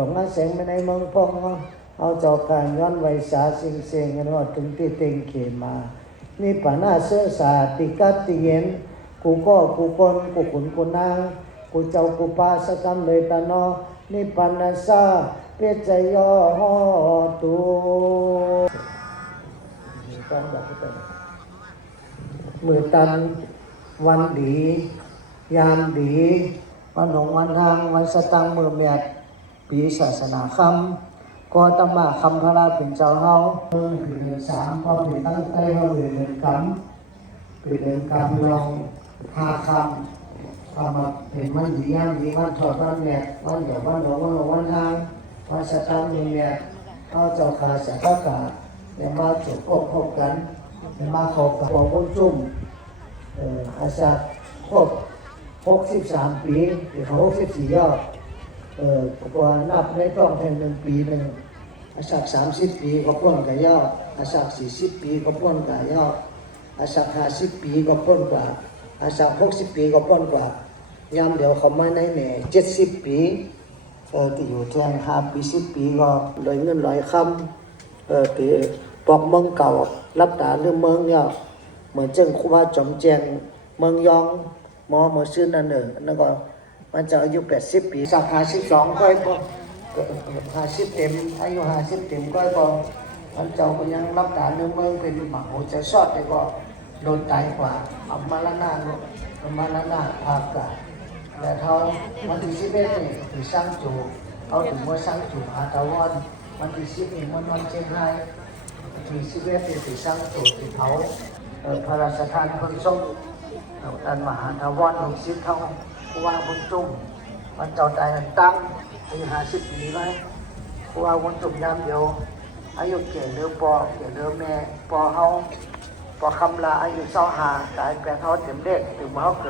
หลงอาเสงไปในเมืองพงเอาเจ้าการย้อนไวสาสิงเสงกันว่าถึงที่เต็งเขมานี่ปานาเสื้อสาติกัตติเย็นกูก็กูคนกูขุนกูนางกูเจ้ากูปาสกรรมเลยตานอนี่ปานาซาเปียใจยอหอตูต้องบอกให้เป็นมือตันวันดี ยามดี วันหลงวันทางวันสตังมือเมียด ปีศาสนาคำก็ตมาคำพระราชเป็นเจ้าเฮาเมืองปีเดือนสามพอเป็นตั้งใจเฮาเดือนกำปีเดือนกำลองหาคำทำมาเป็นวันดีย่ามดีวันถอดวันเมียดวันเดียววันหลงวันหลงวันทางวันสตังค์มือเมียดเอาเจ้าขาเสียพระกาเดี๋ยวมาจุกอกพบกันเดี๋ยวมาขอบกับหัวคนจุ่มเอ่ออาชาครบหกสิบสามปีหรือหกสิบสี่ยอด เออกว่านับในต้องแทงหนึ่งปีหนึ่งอาศักสามสิบปีก็พ้นกับยอดอาศักสี่สิบปีก็พ้นกับยอดอาศักห้าสิบปีก็พ้นกว่าอาศักหกสิบปีก็พ้นกว่ายามเดี๋ยวเขามาในแหน่เจ็ดสิบปีเออที่อยู่แทงห้าปีสิบปีก็ลอยเงินลอยคำเออที่ปอกเมืองเก่ารับตาเรื่องเมืองเนี่ยเหมือนเจ้งครูบาจอมแจงเมืองยองมอหมอชื่อนั่นเออนั่นก็ มันจะอายุแปดสิบปีสักห้าสิบสองก็พอห้าสิบเต็มอายุห้าสิบเต็มก็พอมันเจ้าก็ยังรับตารเนื้อเมืองเป็นหมาหัวใจซอดแต่ก็โดนตายกว่าเอามาละนาเนอะมาละนาภาคกาแต่เท่าวันที่สิบเอ็ดนี่ที่สร้างจูเอาถึงว่าสร้างจูอาตาวันวันที่สิบเอ็ดมันนอนเชียงรายที่สิบเอ็ดนี่ที่สร้างจูที่เผาพระราชทานคนทรงเราดันมหาทาวรหลวงศิษย์เขา ผู้ว่าบนจุ่มมันเจ้าใจมันตั้งอายุห้าสิบปีไหมผู้ว่าบนจุ่มยามเดียวอายุเก่เรือปอเก่เรือแม่ปอเฮาปอคำลาอายุเศร้าหาตายแปลเฮาเต็มเด็กถึงเฮาเกิด